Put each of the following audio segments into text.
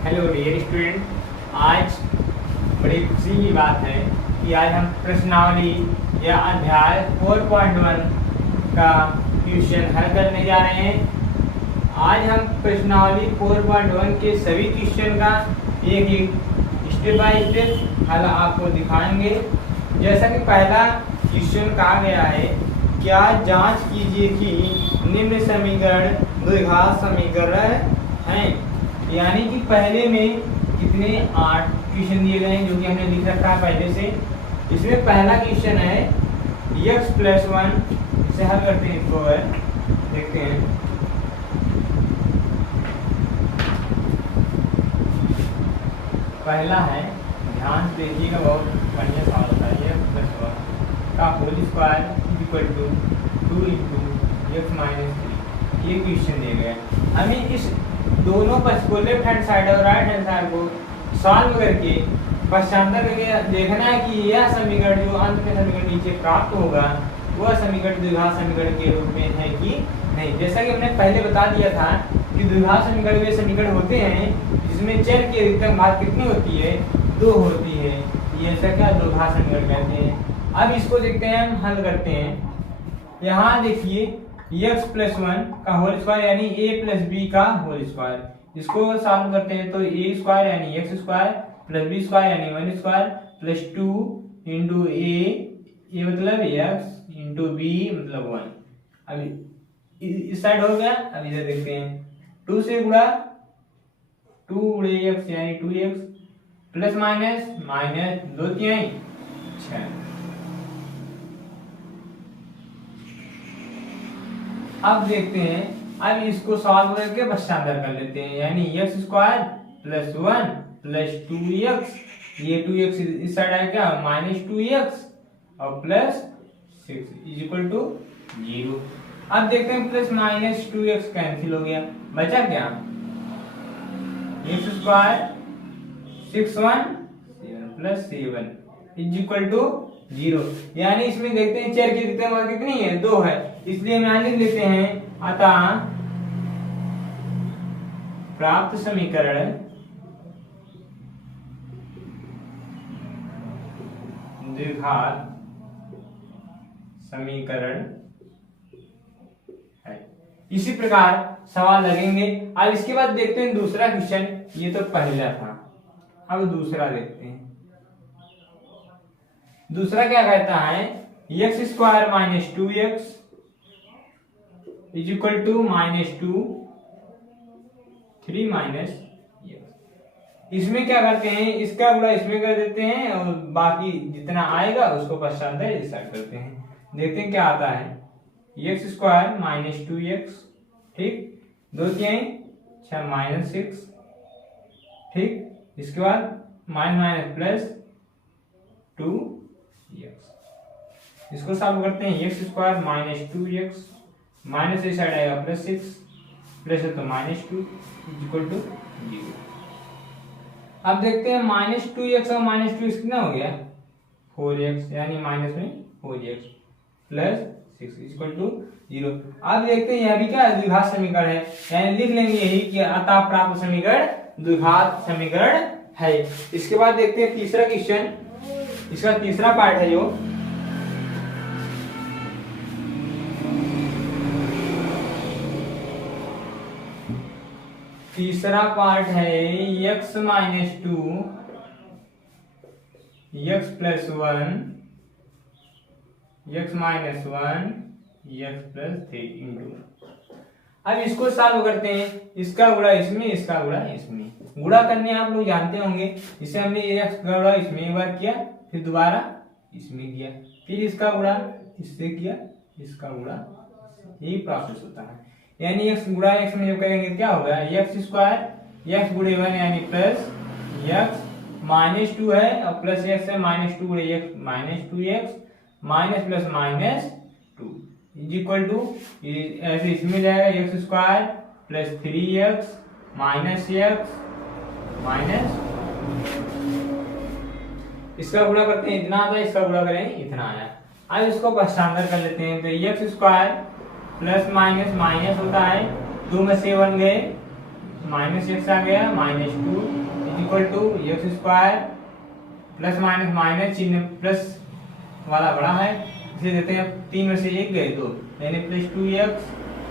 Hello dear student, आज बड़ी खुशी की बात है कि आज हम प्रश्नावली या अध्याय 4.1 का क्वेश्चन हल करने जा रहे हैं। आज हम प्रश्नावली 4.1 के सभी क्वेश्चन का एक एक स्टेप बाय स्टेप हल आपको दिखाएंगे। जैसा कि पहला क्वेश्चन कहा गया है, क्या जांच कीजिए कि निम्न समीकरण द्विघात समीकरण हैं। यानी कि पहले में कितने 8 क्वेश्चन दिए गए हैं जो कि हमने लिख रखा है पहले से। इसमें पहला क्वेश्चन है x+1, इसे हल करते हैं, इसको देखते हैं। पहला है, ध्यान से देखिएगा, बहुत बढ़िया सवाल होता है। x+1 का whole square equal to 2 × x - 3, ये क्वेश्चन दिए गए। हमें इस दोनों पक्ष को, लेफ्ट हैंड साइड और राइट हैंड साइड को सॉल्व करके पश्चांतर करके देखना है कि यह समीकरण जो अंत में समीकरण नीचे प्राप्त होगा वह समीकरण द्विघात समीकरण के रूप में है कि नहीं। जैसा कि हमने पहले बता दिया था कि द्विघात समीकरण वे समीकरण होते हैं जिसमें चर की अधिकतम घात कितनी होती है, 2 होती है। ये ऐसा क्या द्विघात समीकरण कहते हैं। अब इसको देखते हैं, हम हल करते हैं। यहाँ देखिए, x+1 का होल स्क्वायर यानी a+b का होल स्क्वायर, इसको सॉल्व करते हैं तो a² यानी x² + b² यानी 1² + 2 × a मतलब x × b मतलब 1। अब इस साइड हो गया। अब इधर देखते हैं, 2 से गुणा 2 × x यानी 2x प्लस माइनस 2 तिहाई 6। अब देखते हैं, अब इसको सॉल्व करके पश्चांतर कर लेते हैं, यानी x² + 1 + 2x, ये 2x इस साइड आएगा -2x और +6 = 0। अब देखते हैं, प्लस -2x कैंसिल हो गया, बचा क्या, x² 6 1 7 + 7 0। यानी इसमें देखते हैं चर की अधिकतम घात कितनी है, 2 है, इसलिए हम यहाँ लिख लेते हैं, अतः प्राप्त समीकरण द्विघात समीकरण है। इसी प्रकार सवाल लगेंगे। अब इसके बाद देखते हैं दूसरा क्वेश्चन, ये तो पहला था, अब दूसरा देखते हैं। दूसरा क्या कहता है, x² - 2x = -2 3 - x। इसमें क्या करते हैं, इसका गुणा इसमें कर देते हैं और बाकी जितना आएगा उसको पश्चांतर इस साइड करते हैं। देखते हैं क्या आता है, x² - 2x, ठीक, 2 तिहाई 6 - 6, ठीक। इसके बाद माइनस प्लस 2x, इसको सॉल्व करते हैं, x² - 2x माइनस इस साइड आएगा +6 प्लस है तो -2 = 0। अब देखते हैं, -2x और -2x कितना हो गया, 4x, यानी माइनस में 4x + 6 = 0। अब देखते हैं, यह भी क्या द्विघात समीकरण है, यानी लिख लेंगे यही कि अतः प्राप्त समीकरण द्विघात समीकरण है। इसके बाद देखते हैं तीसरा क्वेश्चन, इसका तीसरा पार्ट है, जो तीसरा पार्ट है, x - 2 x + 1 x - 1 x + 3 अब इसको सॉल्व करते हैं, इसका गुणा इसमें, इसका गुणा इसमें। गुणा करने आप लोग जानते होंगे, इसे हमने x का गुणा इसमें एक बार किया, फिर दोबारा इसमें किया, फिर इसका गुणा इससे किया, इसका गुणा, यही प्रोसेस होता है। यानी x गुणा x में जब करेंगे क्या होगा, x² x × 1 यानी प्लस x -2 है और प्लस x है, -2 × x -2x माइनस प्लस -2 ऐसे इसमें जाएगा, x² + 3x -x माइनस, इसका गुणा करते हैं, इतना आता है, इसका गुणा करें इतना आया। अब इसको पश्चांतर कर लेते हैं, तो x² प्लस माइनस माइनस होता है, 2 में से 1 गए, माइनस एक्स आ गया minus 2 is equal to X square plus minus minus चिन्ह प्लस वाला बड़ा है इसे देते हैं 3 में से 1 गए 2 यानी प्लस 2x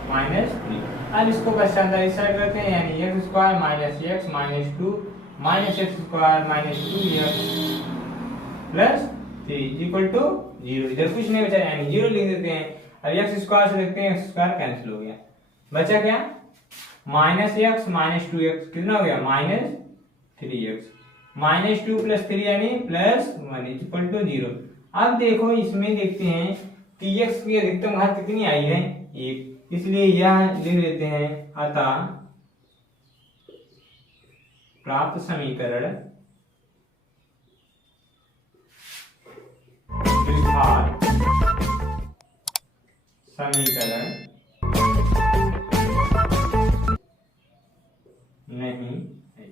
माइनस 3। अब इसको पश्चात इस साइड करते हैं यानी X square minus X minus 2 minus X square minus 2x plus 3 equal to 0। इधर कुछ नहीं बचा यानी 0 लिख देते हैं। अब एक्स स्क्वायर से देखते हैं एक्स स्क्वायर कैंसिल हो गया बचा क्या माइनस एक्स माइनस 2x कितना हो गया माइनस 3x माइनस 2 प्लस 3 यानी प्लस 1 इक्वल टू 0। अब देखो इसमें देखते हैं कि x की अधिकतम घात कितनी आई है 1 इसलिए यह लिख देते हैं अतः प्राप्त समीकरण द्विघात समीकरण नहीं है।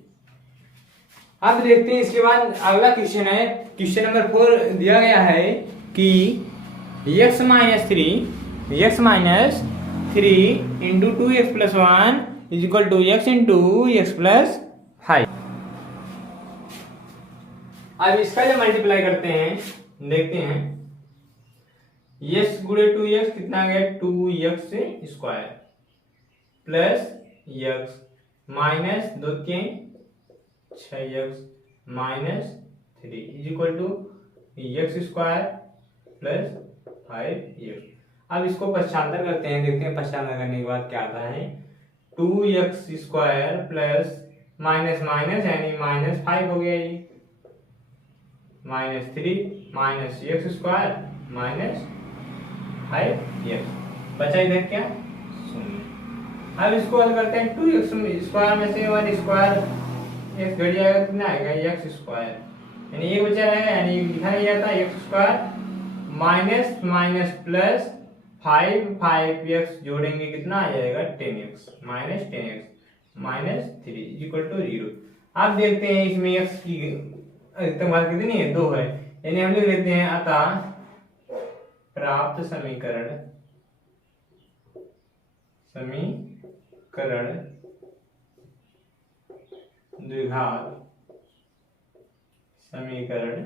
अब देखते हैं इसके बाद अगला क्वेश्चन है क्वेश्चन नंबर 4 दिया गया है कि x minus 3 into 2x plus 1 is equal to x into X plus 5। अब इसका जब मल्टीप्लाई करते हैं देखते हैं x गुणे 2x कितना आ गया 2x square plus x minus 2 के 6x minus 3 is equal to X square plus 5x। अब इसको पश्चांतर करते हैं देखते हैं पश्चांतर करने के बाद क्या आता है 2x square plus minus minus यानी माइनस 5 हो गया ये minus 3 minus X square minus 5x बचा इधर क्या 0। अब इसको हल करते हैं 2x स्क्वायर में से 1 स्क्वायर x घट जाएगा कितना आएगा एक्स स्क्वायर यानी एक बचा है यानी लिखा नहीं जाता x square minus minus plus 5x जोड़ेंगे कितना आ जाएगा 10x minus 10x minus 3 equal to 0। अब देखते हैं इसमें x की अधिकतम घात कितनी है 2 है यानी हम लिख लेते हैं अतः प्राप्त समीकरण द्विघात समीकरण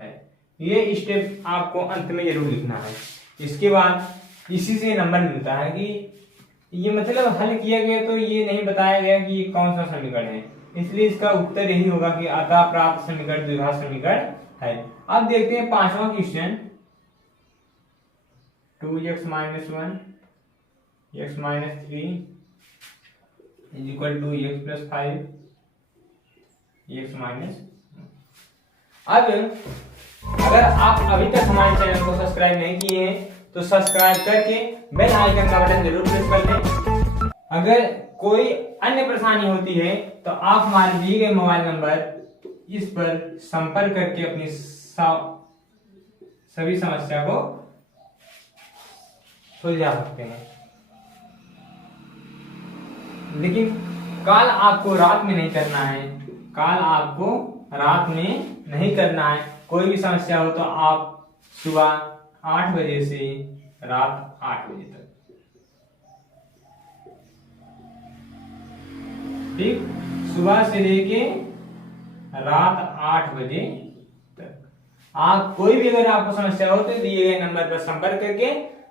है। ये स्टेप आपको अंत में जरूर लिखना है। इसके बाद इसी से नंबर मिलता है कि ये मतलब हल किया गया तो ये नहीं बताया गया कि ये कौन सा समीकरण है इसलिए इसका उत्तर यही होगा कि अतः प्राप्त समीकरण द्विघात समीकरण है। अब देखते हैं 5वां question 2x minus 1 x minus 3 is equal to x plus 5 x minus. अब अगर आप अभी तक हमारे चैनल को सब्सक्राइब नहीं किए हैं तो सब्सक्राइब करके बेल आइकन का बटन जरूर प्रेस कर लें। अगर कोई अन्य परेशानी होती है तो आप हमारे दिए गए मोबाइल नंबर इस पर संपर्क करके अपनी सभी समस्या को सुलझा सकते हैं। लेकिन कल आपको रात में नहीं करना है कोई भी समस्या हो तो आप सुबह 8 बजे से रात 8 बजे तक ठीक सुबह से लेके रात 8 बजे तक आप कोई भी अगर आपको समस्या हो तो दिए गए नंबर पर संपर्क करके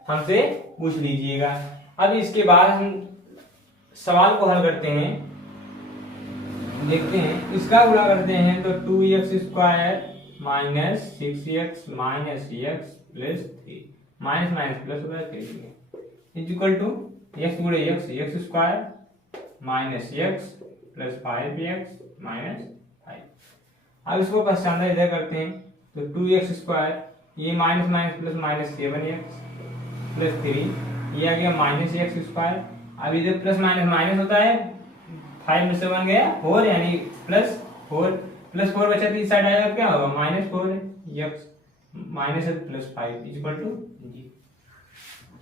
हमसे पूछ लीजिएगा। अब इसके बाद हम सवाल को हल करते हैं देखते हैं इसका गुणा करते हैं तो 2x square minus 6x minus x plus 3 minus minus plus होगा इज इक्वल टू x गुणे x square minus x plus 5x minus 5। अब इसको पश्चात इधर करते हैं तो 2x स्क्वायर ये minus minus plus minus 7x plus 3 ये आ गया माइनस x स्क्वायर। अब इधर प्लस माइनस माइनस होता है 5 में से 1 गया 4 यानी प्लस 4 बचा तो इस साइड आएगा क्या होगा minus 4x minus plus 5 is equal to जी।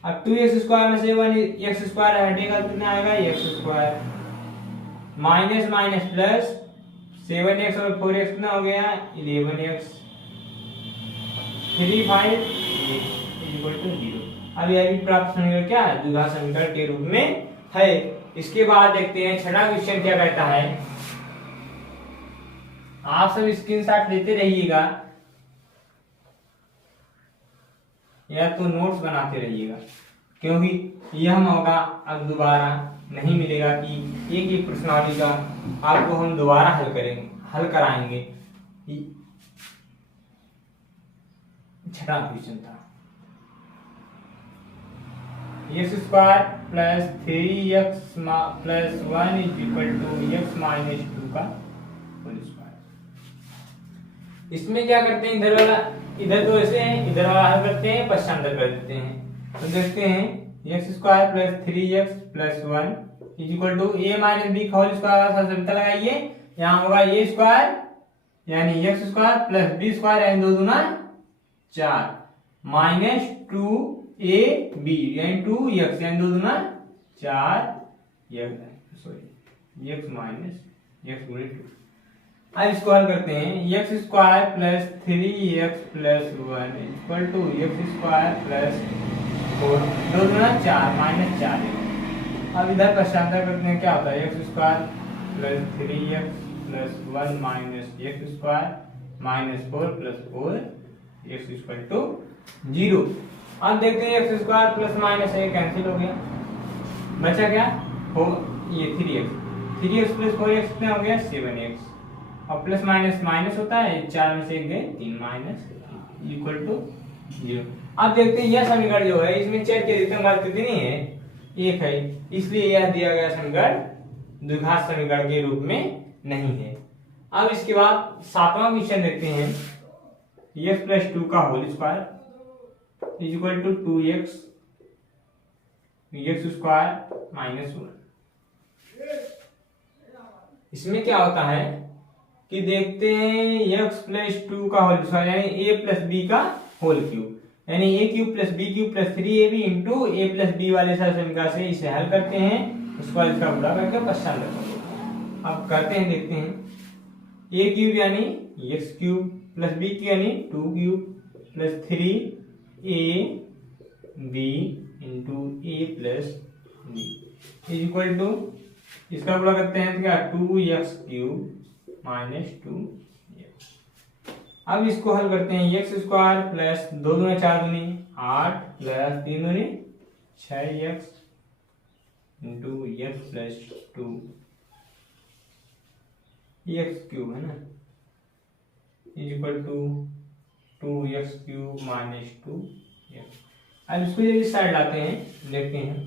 अब 2x स्क्वायर में से 1 x स्क्वायर हटेगा तो कितना आएगा x square minus minus plus 7x और 4x कितना हो गया 11x 3 5 इज इक्वल टू 0। अब यह भी प्राप्त समीकरण क्या है द्विघात समीकरण के रूप में है। इसके बाद देखते हैं छठा क्वेश्चन क्या कहता है। आप सब स्क्रीनशॉट लेते रहिएगा या तो नोट्स बनाते रहिएगा, क्योंकि यह मौका अब दोबारा नहीं मिलेगा कि एक एक प्रश्नावली का आपको हम दोबारा हल कराएंगे। छठा क्वेश्चन था x square plus 3x plus 1 is equal to x minus 2 का होल स्क्वायर। इसमें क्या करते हैं, इधर तो ऐसे है, इधर वाला हल करते हैं, पश्चांतर कर देते हैं। तो देखते हैं x square plus 3x plus 1 is equal to a minus b का होल स्क्वायर का समीकरण लगाइए। यहाँ होगा a स्क्वायर यानी x square plus b square यानी 2 दूना 4 माइनस 2ab यानी 2x यानी 2 दूना 4 x माइनस x गुणे 2। अब इसको हल करते हैं। x square plus 3x plus 1 equal to x square plus 4 2 दूना 4 माइनस 4। अब इधर पश्चांतर करते हैं, क्या होता है x square plus 3x plus 1 minus x square minus 4 plus 4 x equal to 0। अब देखते हैं x स्क्वायर प्लस माइनस ये कैंसिल हो गया, बचा क्या हो ये 3x प्लस 4x कितना हो गया 7x। और प्लस माइनस माइनस होता है, 4 में से 1 गए 3 माइनस इक्वल टू 0। अब देखते हैं यह समीकरण जो है इसमें चर की अधिकतम घात कितनी है 1 है, इसलिए यह दिया गया समीकरण द्विघात समीकरण के रूप में नहीं है। अब इसके बाद सातवां क्वेश्चन देखते हैं। x प्लस 2 का whole square is equal to 2x square minus 1। इसमें क्या होता है कि देखते हैं x प्लस 2 का होल स्क्वायर यानी a प्लस b का होल क्यूब यानी a cube plus b cube plus 3ab into a plus b वाले समीकरण से इसे हल करते हैं, उसके बाद इसका गुणा करके पश्चांतर करते हैं। अब करते हैं, देखते हैं a क्यूब यानी x cube plus b cube यानी 2 cube plus 3ab into a plus b is equal to इसका गुणा करते हैं तो क्या 2x क्यूब माइनस 2x। अब इसको हल करते हैं x स्क्वायर प्लस 2 दूनी 4 दूनी 8 प्लस 3 दूनी 6x into x plus 2 x cube है ना is equal to 2x cube minus 2x। अब इसको जब इस साइड लाते हैं देखते हैं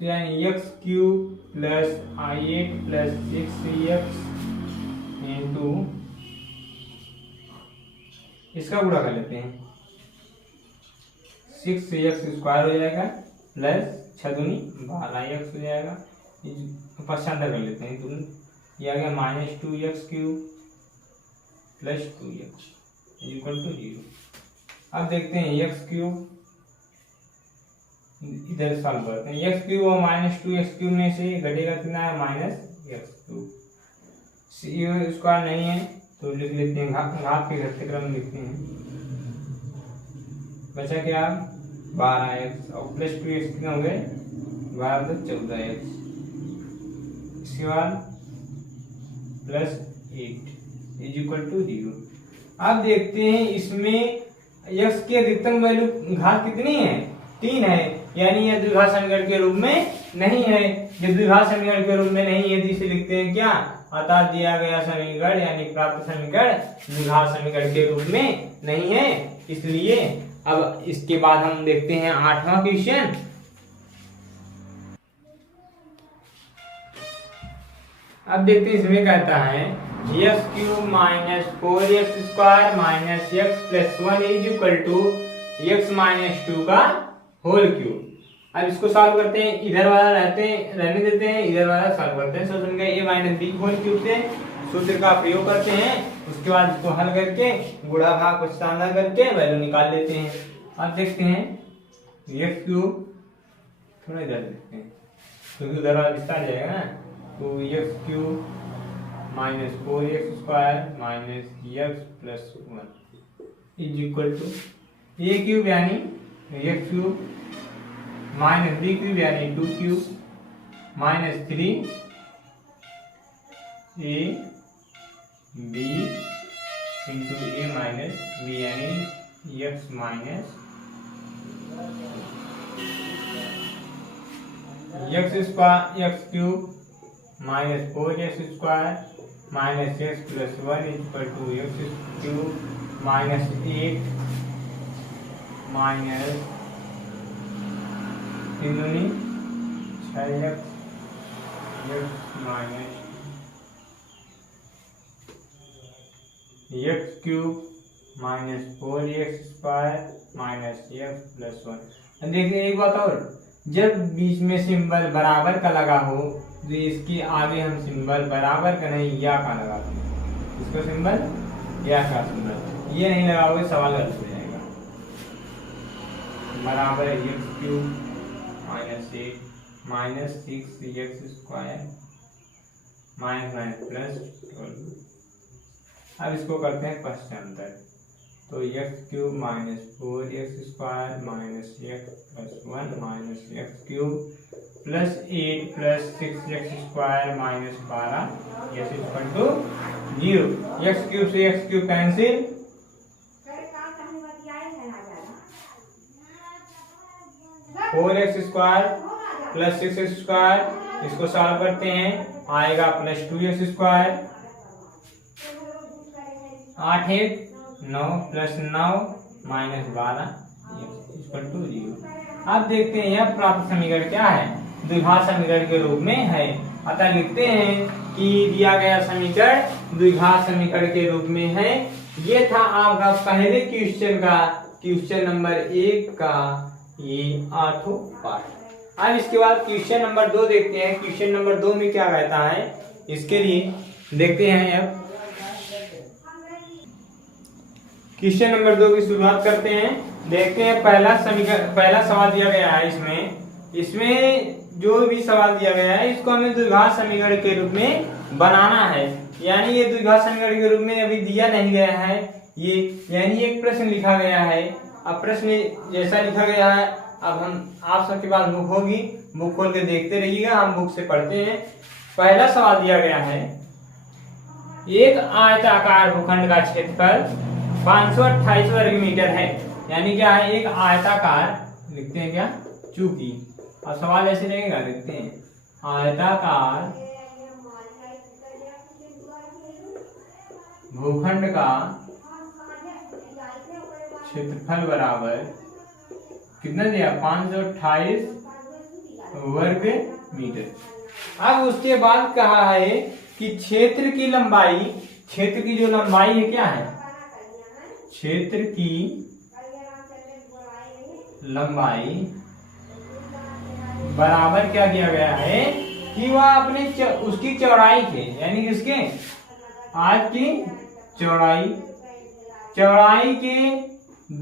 तो यानी x cube plus 8 plus 6x into इसका गुणा कर लेते हैं 6x स्क्वायर हो जाएगा प्लस 6 दूनी 12x हो जाएगा। पश्चांतर कर लेते हैं, तो ये आ गया minus 2x cube plus 2x equal to 0। अब देखते हैं x क्यूब इधर सॉल्व करते हैं, x क्यूब और माइनस 2x क्यूब में से घटेगा कितना है माइनस x क्यूब। स्क्वायर नहीं है तो लिख लेते हैं घात के घटते क्रम लिखते हैं, बचा क्या 12x और प्लस 2x कितना हो गए 12 तो 14x। इसके बाद प्लस 8 इज इक्वल टू 0। अब देखते हैं इसमें x की अधिकतम वैल्यू घात कितनी है 3 है, यानी यह द्विघात समीकरण के रूप में नहीं है। जब द्विघात समीकरण के रूप में नहीं है तो इसे लिखते हैं क्या, अतः दिया गया समीकरण यानी प्राप्त समीकरण द्विघात समीकरण के रूप में नहीं है। इसलिए अब इसके बाद हम देखते हैं 8वां क्वेश्चन। अब देखते हैं इसमें कहता है x cube minus 4x square minus x plus 1 is equal to x minus 2 का होल क्यूब। अब इसको सॉल्व करते हैं, इधर वाला रहने देते हैं, इधर वाला सॉल्व करते हैं। सूत्र a minus b whole cube से सूत्र का प्रयोग करते हैं, उसके बाद इसको हल करके गुणा भाग पश्चांतर करके वैल्यू निकाल लेते हैं। अब देखते हैं x क्यूब थोड़ा इधर देखते हैं क्योंकि उधर वाला विस्तार जाएगा ना, तो x cube minus 4x square minus x plus 1 is equal to a cube यानी x cube minus b cube यानी 2 cube -3 a b into a minus b, यानी x minus x cube minus 4x square minus x plus 1 equal to x cube minus 8 minus 3 दूनी 6x minus x cube minus 4x square minus x plus 1। देखिए एक बात और, जब बीच में symbol बराबर का लगा हो तो इसके आगे हम सिंबल बराबर का नहीं या का लगाते हैं। इसको सिंबल या का सिंबल ये नहीं लगाओगे सवाल गलत हो जाएगा। बराबर है x cube minus 8 minus 6x square minus minus plus 12। अब इसको करते हैं पश्चांतर, तो x cube minus 4x square minus x plus 1 minus x cube plus 8 plus 6x square minus 12 x equal to 0। x cube से x cube cancel, 4x square plus 6x square, इसको solve करते हैं आएगा plus 2x square, 8 1 9 plus 9 minus 12 equal to 0। अब देखते हैं यह प्राप्त समीकरण क्या है, द्विघात समीकरण के रूप में है। अतः लिखते हैं कि दिया गया समीकरण द्विघात समीकरण के रूप में है। ये था आपका पहले क्वेश्चन का, क्वेश्चन नंबर 1 का ये 8वां पार्ट। अब इसके बाद क्वेश्चन नंबर 2 देखते हैं। क्वेश्चन नंबर 2 में क्या कहता है, इसके लिए देखते हैं। अब क्वेश्चन नंबर 2 की शुरुआत करते हैं। देखते हैं पहला सवाल दिया गया है। इसमें जो भी सवाल दिया गया है इसको हमें द्विघात समीकरण के रूप में बनाना है। यानी ये द्विघात समीकरण के रूप में अभी दिया नहीं गया है ये, यानी एक प्रश्न लिखा गया है। अब प्रश्न जैसा लिखा गया है, अब हम आप सबके पास बुक होगी, बुक खोल के देखते रहिएगा, हम बुक से पढ़ते हैं। पहला सवाल दिया गया है, एक आयताकार भूखंड का क्षेत्रफल 528 वर्ग मीटर है। यानी क्या है, एक आयताकार लिखते हैं क्या, चूंकि अब सवाल ऐसे रहेगा, देखते हैं आयताकार भूखंड का क्षेत्रफल बराबर कितना दिया, 528 वर्ग मीटर। अब उसके बाद कहा है कि क्षेत्र की लंबाई, क्षेत्र की जो लंबाई है क्या है, क्षेत्र की लंबाई बराबर क्या दिया गया है कि वह अपने उसकी चौड़ाई के, यानी किसके, आज की चौड़ाई के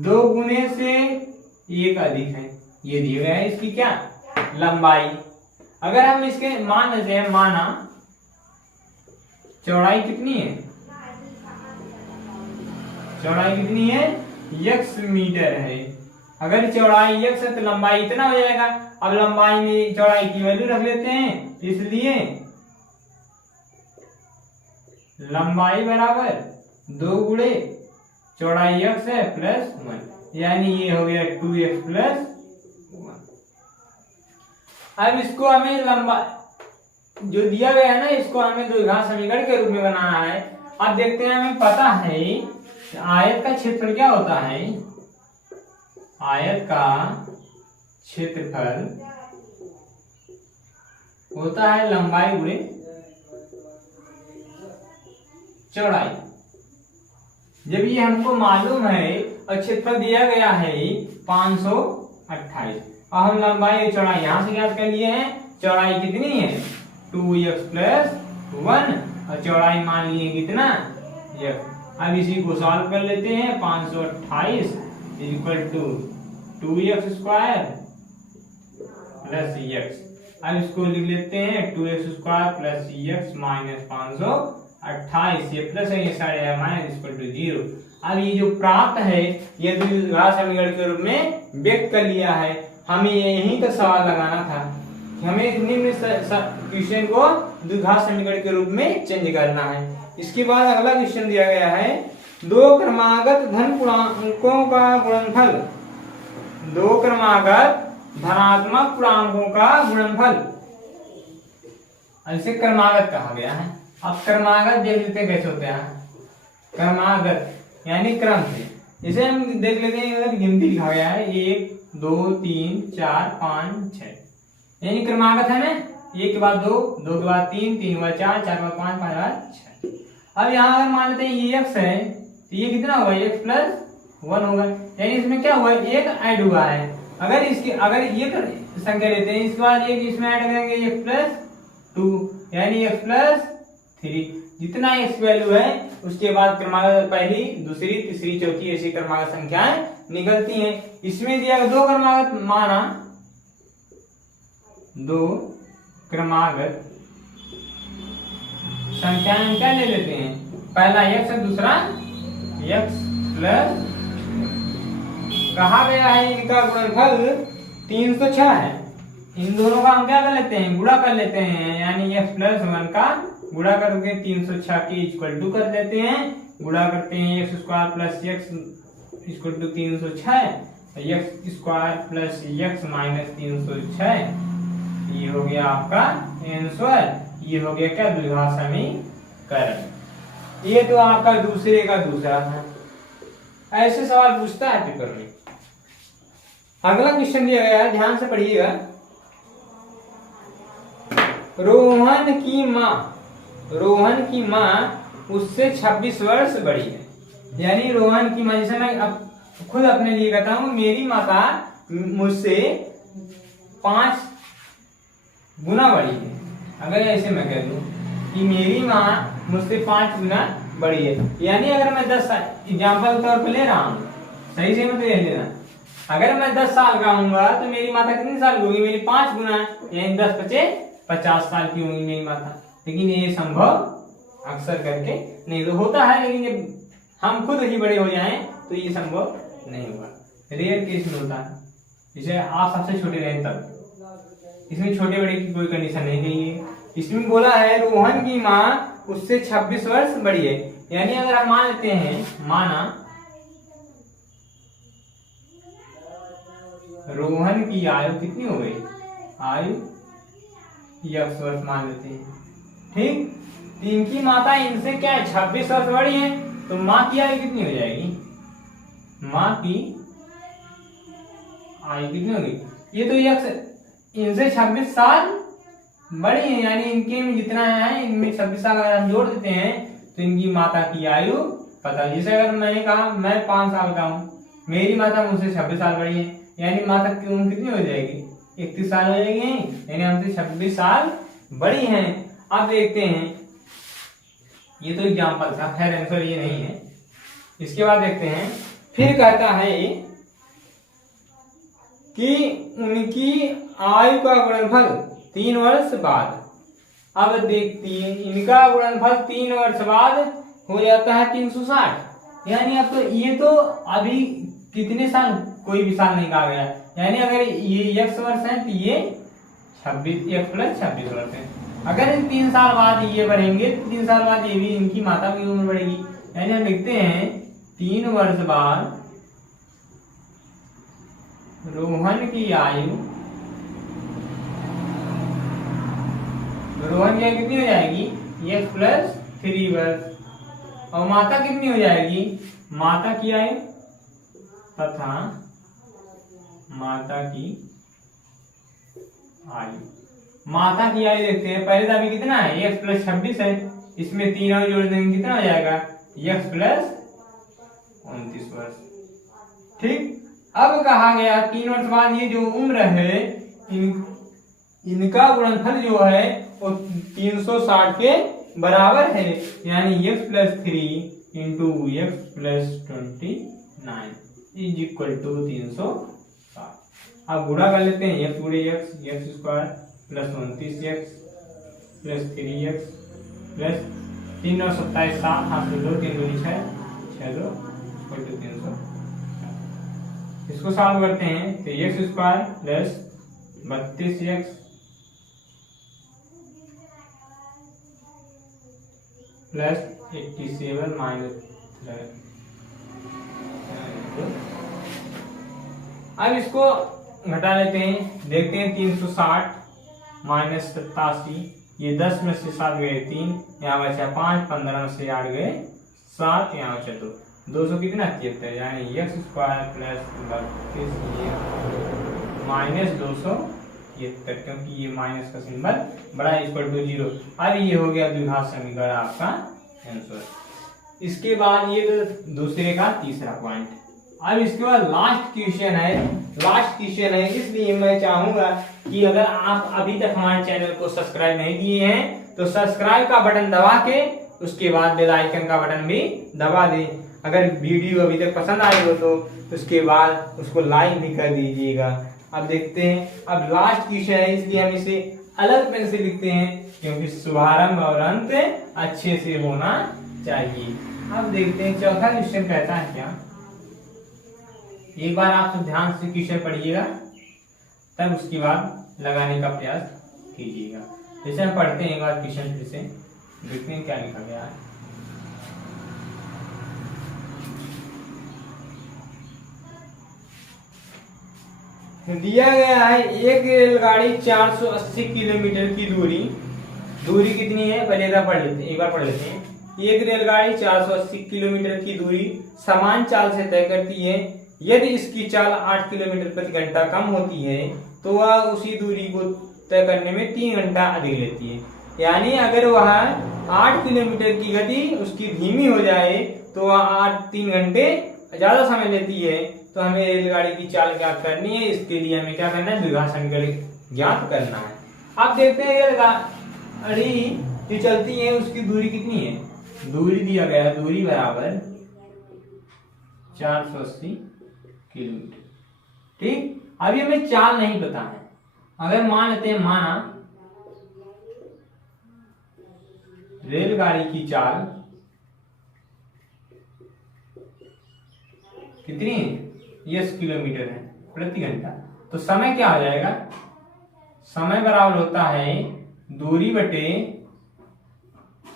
2 गुने से 1 अधिक है। ये दिया गया है इसकी क्या, लंबाई। अगर हम इसके मान लेते हैं, माना चौड़ाई कितनी है, चौड़ाई कितनी है, x मीटर है। अगर चौड़ाई x है तो लंबाई इतना हो जाएगा। अब लंबाई में चौड़ाई की वैल्यू रख लेते हैं, इसलिए लंबाई बराबर 2 गुणे चौड़ाई x है प्लस 1, यानी ये हो गया 2x प्लस 1। अब इसको हमें लंबा जो दिया गया है ना, इसको हमें द्विघात समीकरण के रूप में बनाना है। अब देखते हैं, हमें पता है आयत का क्षेत्रफल क्या होता है, आयत का क्षेत्रफल होता है लंबाई गुणे चौड़ाई। जब ये हमको मालूम है और क्षेत्रफल दिया गया है 528, अब हम लंबाई और चौड़ाई यहां से ज्ञात कर लिए हैं। चौड़ाई कितनी है, 2x प्लस 1 और चौड़ाई मान लिए कितना, x। अब इसी को सॉल्व कर लेते हैं, 528 equal to 2x square plus x। अब इसको लिख लेते हैं 2x square plus x minus 528, ये प्लस है, ये साइड है माइनस इक्वल टू 0। अब ये जो प्राप्त है ये द्विघात समीकरण के रूप में व्यक्त कर लिया है। हमें यहीं का सवाल लगाना था, हमें निम्न क्वेश्चन को द्विघात समीकरण के रूप में चेंज करना है। इसके बाद अगला क्वेश्चन दिया गया है, दो क्रमागत धन पूर्णांकों का गुणनफल, दो क्रमागत धनात्मक पूर्णांकों का गुणनफल, इसे क्रमागत कहा गया है। अब क्रमागत देख लेते कैसे होते हैं। क्रमागत यानी क्रम से, इसे हम देख लेते हैं, अगर गिनती लिखा गया है 1 2 3 4 5 6, यानी क्रमागत है ना, 1 के बाद 2, 2 के बाद 3, 3 के बाद 4, 4 के बाद 5, 5 के बाद 6। अब यहाँ अगर मान लेते हैं ये x है तो ये कितना होगा, x प्लस 1 होगा, यानी इसमें क्या हुआ, एक ऐड हुआ है। अगर ये संख्या लेते हैं, इसके बाद एक इसमें ऐड करेंगे x प्लस 2, यानी x प्लस 3, जितना x वैल्यू है उसके बाद क्रमागत पहली, दूसरी, तीसरी, चौथी ऐसी क्रमागत संख्याएं निकलती हैं। इसमें दिया दो क्रमागत माना, दो क्रमागत संख्याएं क्या ले लेते हैं, पहला x और दूसरा x प्लस, कहा गया है इनका गुणनफल 306 है। इन दोनों का हम क्या कर लेते हैं, गुणा कर लेते हैं, यानी x प्लस 1 का गुणा करके 306 के इक्वल टू कर देते हैं। गुणा करते हैं x square plus x equal to 306, x square plus x minus 306, ये हो गया आपका आंसर। ये हो गया क्या, द्विघात समीकरण। ये तो आपका दूसरे का दूसरा था। ऐसे सवाल पूछता है पेपर में। अगला क्वेश्चन दिया गया है, ध्यान से पढ़िएगा। रोहन की माँ उससे 26 वर्ष बड़ी है, यानी रोहन की माँ, जैसे मैं अब खुद अपने लिए कहता हूँ, मेरी माता मुझसे 5 गुना बड़ी है। अगर ऐसे मैं कह दूं कि मेरी माँ मुझसे 5 गुना बड़ी है, यानी अगर मैं 10 साल एग्जाम्पल तौर पर ले रहा हूँ, सही से मत ले लेना, अगर मैं 10 साल का हूँगा तो मेरी माता कितनी साल की होगी, मेरी 5 गुना, यानी 10 बचे 50 साल की होंगी मेरी माता। लेकिन ये संभव अक्सर करके नहीं तो होता है, लेकिन जब हम खुद ही बड़े हो जाएं तो ये संभव नहीं होगा, रेयर केस में होता है। जैसे आप सबसे छोटे रहे तब, इसमें छोटे बड़े की कोई कंडीशन नहीं गई है। इसमें बोला है रोहन की माँ उससे 26 वर्ष बड़ी है, यानी अगर हम मान लेते हैं, माना रोहन की आयु कितनी हो गई, आयु x वर्ष मान लेते हैं, ठीक। इनकी माता इनसे क्या है, 26 वर्ष बड़ी है, तो माँ की आयु कितनी हो जाएगी, माँ की आयु कितनी होगी, ये तो x इनसे 26 साल बड़ी है, यानी इनके में जितना है इनमें 26 साल अगर हम जोड़ देते हैं तो इनकी माता की आयु पता। जैसे अगर मैंने कहा मैं 5 साल का हूँ, मेरी माता मुझसे 26 साल बड़ी है, यानी माता की उम्र कितनी हो जाएगी, 31 साल हो जाएगी, यानी हमसे 26 साल बड़ी हैं। अब देखते हैं, ये तो एग्जाम्पल था, खैर आंसर ये नहीं है। इसके बाद देखते हैं, फिर कहता है कि उनकी आयु का गुणनफल 3 वर्ष बाद। अब देखती है, इनका गुणनफल 3 वर्ष बाद हो जाता है 360, यानी अब तो ये तो अभी कितने साल, कोई भी साल नहीं कहा गया, यानी अगर ये x वर्ष है तो ये 26 x प्लस 26 वर्ष है। अगर 3 साल बाद ये बढ़ेंगे तो 3 साल बाद ये भी इनकी माता की उम्र बढ़ेगी, यानी हम लिखते हैं 3 वर्ष बाद रोहन की आयु, रोहन की आयु कितनी हो जाएगी, x प्लस 3 वर्ष, और माता कितनी हो जाएगी, माता की आयु तथा माता की आयु। माता की आयु देखते हैं, पहले तो अभी कितना है, x प्लस 26 है, इसमें 3 और जोड़ देंगे कितना हो जाएगा, x प्लस 29 वर्ष, ठीक। अब कहा गया 3 वर्ष बाद ये जो उम्र है इनका गुणनफल जो है वो 360 के बराबर है, यानी x plus 3 into x plus 29 is equal to 360। अब गुणा कर लेते हैं, x गुणे x square plus 29x plus 3x plus 3 और 27 7, हाथ में 2 3 2 6 6 2 इक्वल टू 300। इसको सॉल्व करते हैं तो x square plus 32x plus 87 minus. अब इसको घटा लेते हैं, देखते हैं 360 माइनस 87, ये 10 में से 7 गए 3, यहाँ बचा 5, 15 में से 8 गए 7, यहाँ बचा 2, 200 कितना 73, यानी एक्स स्क्वायर प्लस 32 माइनस 273, क्योंकि ये माइनस का सिंबल बड़ा इक्वल टू 0। अब ये हो गया द्विघात समीकरण आपका आंसर। इसके बाद ये तो दूसरे का तीसरा पॉइंट। अब इसके बाद लास्ट क्वेश्चन है, इसलिए मैं चाहूंगा कि अगर आप अभी तक हमारे चैनल को सब्सक्राइब नहीं किए हैं तो सब्सक्राइब का बटन दबा के उसके बाद बेल आइकन का बटन भी दबा दें। अगर वीडियो अभी तक पसंद आई हो तो उसके बाद उसको लाइक भी कर दीजिएगा। अब देखते हैं, अब लास्ट क्वेश्चन है इसलिए हम इसे अलग पेन से लिखते हैं, क्योंकि शुभारंभ और अंत अच्छे से होना चाहिए। अब देखते हैं चौथा क्वेश्चन कहता है क्या। एक बार आप सब ध्यान से क्वेश्चन पढ़िएगा, तब उसके बाद लगाने का प्रयास कीजिएगा। जैसे हम पढ़ते हैं एक बार क्वेश्चन फिर से, देखते हैं क्या लिखा गया है। दिया गया है एक रेलगाड़ी 480 किलोमीटर की दूरी कितनी है, पहले एक बार पढ़ लेते हैं। एक रेलगाड़ी 480 किलोमीटर की दूरी समान चाल से तय करती है। यदि इसकी चाल 8 किलोमीटर प्रति घंटा कम होती है तो वह उसी दूरी को तय करने में 3 घंटा अधिक लेती है। यानी अगर वह 8 किलोमीटर की गति उसकी धीमी हो जाए तो वह 3 घंटे ज्यादा समय लेती है। तो हमें रेलगाड़ी की चाल ज्ञात करनी है, इसके लिए हमें क्या करना है, द्विघात समीकरण ज्ञात करना है। अब देखते हैं रेलगाड़ी जो चलती है उसकी दूरी कितनी है। दूरी दिया गया, दूरी बराबर 480 किलोमीटर, ठीक। अभी हमें चाल नहीं पता है, अगर मान लेते हैं, माना रेलगाड़ी की चाल कितनी है, 10 किलोमीटर है प्रति घंटा, तो समय क्या हो जाएगा, समय बराबर होता है दूरी बटे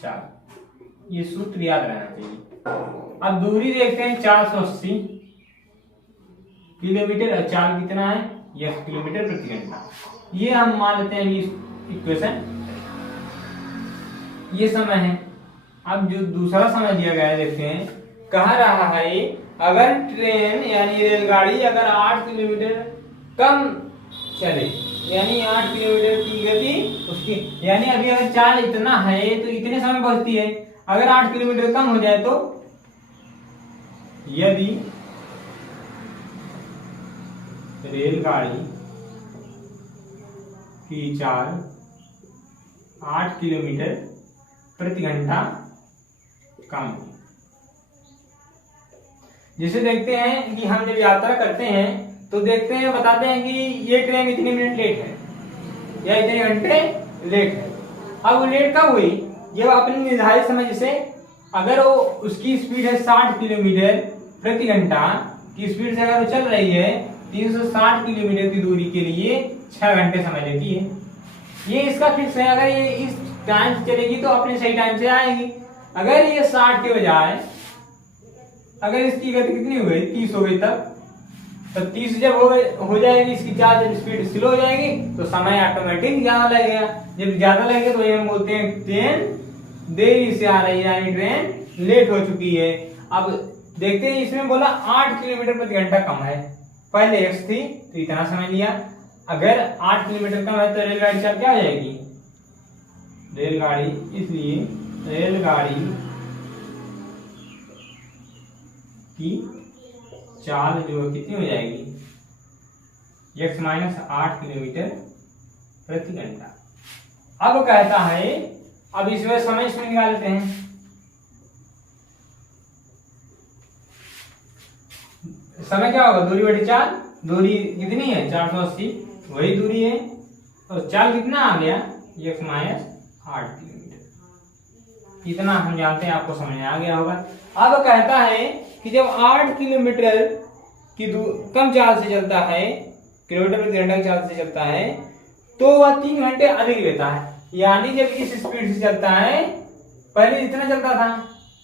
चाल। ये सूत्र याद रहना चाहिए। अब दूरी देखते हैं 480 किलोमीटर और चाल कितना है, 10 किलोमीटर प्रति घंटा। ये हम मान लेते हैं इक्वेशन, ये समय है। अब जो दूसरा समय दिया गया है देखते हैं, कह रहा है अगर ट्रेन यानी रेलगाड़ी अगर 8 किलोमीटर कम चले, यानी 8 किलोमीटर की गति उसकी, यानी अभी अगर चाल इतना है तो इतने समय पहुंचती है। अगर 8 किलोमीटर कम हो जाए तो यदि रेलगाड़ी की चाल 8 किलोमीटर प्रति घंटा कम, जिसे देखते हैं कि हम जब यात्रा करते हैं तो देखते हैं, बताते हैं कि ये ट्रेन इतने मिनट लेट है या इतने घंटे लेट है। अब वो लेट कब हुई, जब अपनी निर्धारित समय, जैसे अगर वो उसकी स्पीड है 60 किलोमीटर प्रति घंटा की स्पीड से अगर वो चल रही है 360 किलोमीटर की दूरी के लिए 6 घंटे समय लेती है। ये इसका फिक्स है, अगर ये इस टाइम से चलेगी तो अपने सही टाइम से आएगी। अगर ये 60 के बजाय अगर इसकी गति कितनी हो गई, 30 हो गई, तब तो 30 जब हो जाएगी इसकी चाल, जब स्पीड स्लो हो जाएगी तो समय ऑटोमेटिक ज्यादा लगेगा। जब ज्यादा लगेगा तो हम बोलते हैं ट्रेन देरी से आ रही है, यानी ट्रेन लेट हो चुकी है। अब देखते हैं, इसमें बोला 8 किलोमीटर प्रति घंटा कम है, पहले x थी तो इतना समय लिया। अगर 8 किलोमीटर कम है तो रेलगाड़ी चाल क्या हो जाएगी, रेलगाड़ी, इसलिए रेलगाड़ी की चाल जो कितनी हो जाएगी, x माइनस 8 किलोमीटर प्रति घंटा। अब कहता है, अब इसमें समय इसमें निकाल लेते हैं। समय क्या होगा, दूरी बटे चाल, दूरी कितनी है 480, वही दूरी है, और चाल कितना आ गया, x माइनस 8 किलोमीटर। इतना हम जानते हैं, आपको समझ आ गया होगा। अब कहता है कि जब 8 किलोमीटर की कम चाल से चलता है, किलोमीटर प्रति घंटा की चाल से चलता है, तो वह 3 घंटे अधिक लेता है। यानी जब इस स्पीड से चलता है पहले इतना चलता था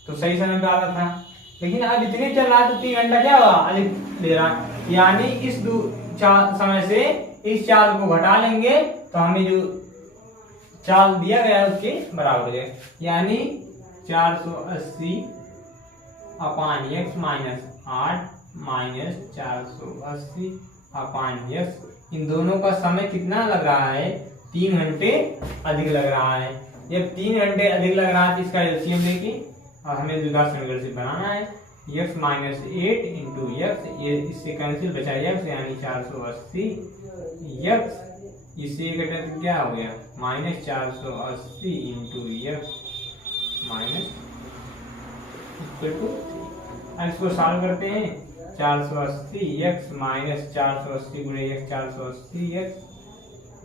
तो सही समय पे आता था, लेकिन अब इतने चल रहा है तो 3 घंटा क्या हुआ अधिक दे रहा है। यानी इस समय से इस चाल को घटा लेंगे तो हमें जो चाल दिया गया है उसके बराबर हो जाएगा, यानी 480 अपान x माइनस 8 माइनस 480 अपान x। इन दोनों का समय कितना लग रहा है, 3 घंटे अधिक लग रहा है। जब 3 घंटे अधिक लग रहा है तो इसका एलसीएम लेके और हमें द्विघात समीकरण से बनाना है। x माइनस 8 इंटू एक्स, ये इससे कैंसिल बचा x, यानी 480 x, इससे घटा क्या हो गया minus 480 into X minus equal to. अब इसको सॉल्व करते हैं, 480 x माइनस 480 गुणे x 480 x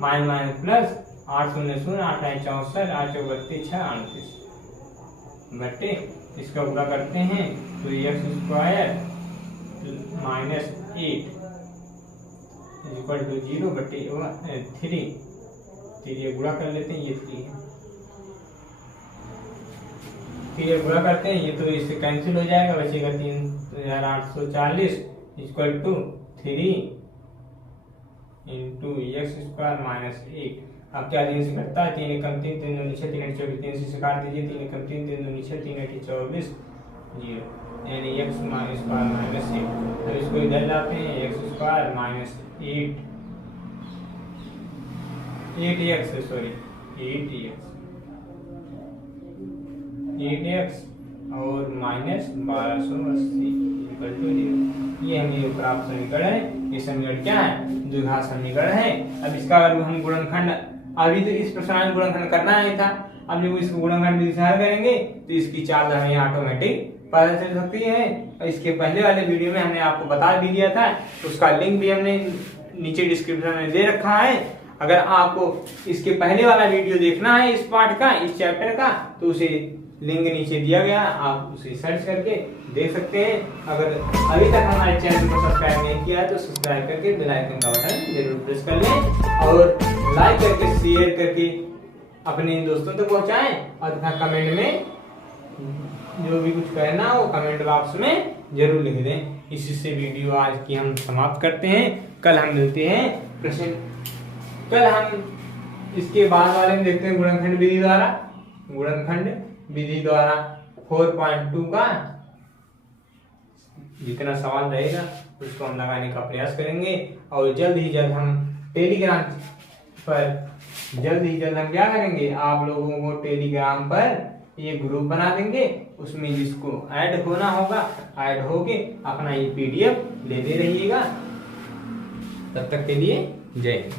minus minus plus 8 शून्य शून्य 8 है 64 8 32 6 38 बटे इसका पूरा करते हैं तो x square minus 8 equal to 0 बटे 3। ये गुणा कर लेते हैं, ये 3 है, फिर ये गुणा करते हैं, ये तो इससे कैंसिल हो जाएगा, बचेगा 3840 equal to 3 into x square minus 8। अब क्या 3 से घटता है, 3 एकम 3 3 दूनी 6 3 8 24, 3 से काट दीजिए, 3 एकम 3 3 दूनी 6 3 8 24 0, यानी एक्स स्क्वायर माइनस 8। अब इसको इधर लाते हैं, एक्स स्क्वायर माइनस 8x और माइनस 1280 इक्वल टू 0। ये हमें प्राप्त समीकरण है। ये समीकरण क्या है, द्विघात समीकरण है। अब इसका अगर हम गुणनखंड, अभी तो इस प्रश्न में गुणनखंड करना नहीं था, अब जब इसको गुणनखंड विधि से हल करेंगे तो इसकी चाल हमें ऑटोमेटिक पता चल सकती है। और इसके पहले वाले वीडियो में हमने आपको बता भी दिया था, तो उसका लिंक भी हमने नीचे डिस्क्रिप्शन में दे रखा है। अगर आपको इसके पहले वाला वीडियो देखना है इस पार्ट का, इस चैप्टर का, तो उसे लिंक नीचे दिया गया, आप उसे सर्च करके देख सकते हैं। अगर अभी तक हमारे चैनल को सब्सक्राइब नहीं किया है तो सब्सक्राइब करके बेल आइकन का बटन जरूर प्रेस कर लें और लाइक करके शेयर करके अपने दोस्तों तक पहुंचाएं और तथा कमेंट में जो भी कुछ कहना हो कमेंट बॉक्स में जरूर लिख दें। इसी से वीडियो आज की हम समाप्त करते हैं। कल हम मिलते हैं प्रश्न, कल हम इसके बाद वाले में देखते हैं गुणनखंड विधि द्वारा। गुणनखंड विधि द्वारा 4.2 का जितना सवाल रहेगा उसको हम लगाने का प्रयास करेंगे। और जल्द ही जल्द हम टेलीग्राम पर हम क्या करेंगे, आप लोगों को टेलीग्राम पर ये ग्रुप बना देंगे, उसमें जिसको ऐड होना होगा ऐड होके अपना ये PDF लेते रहिएगा। तब तक के लिए जय हिंद।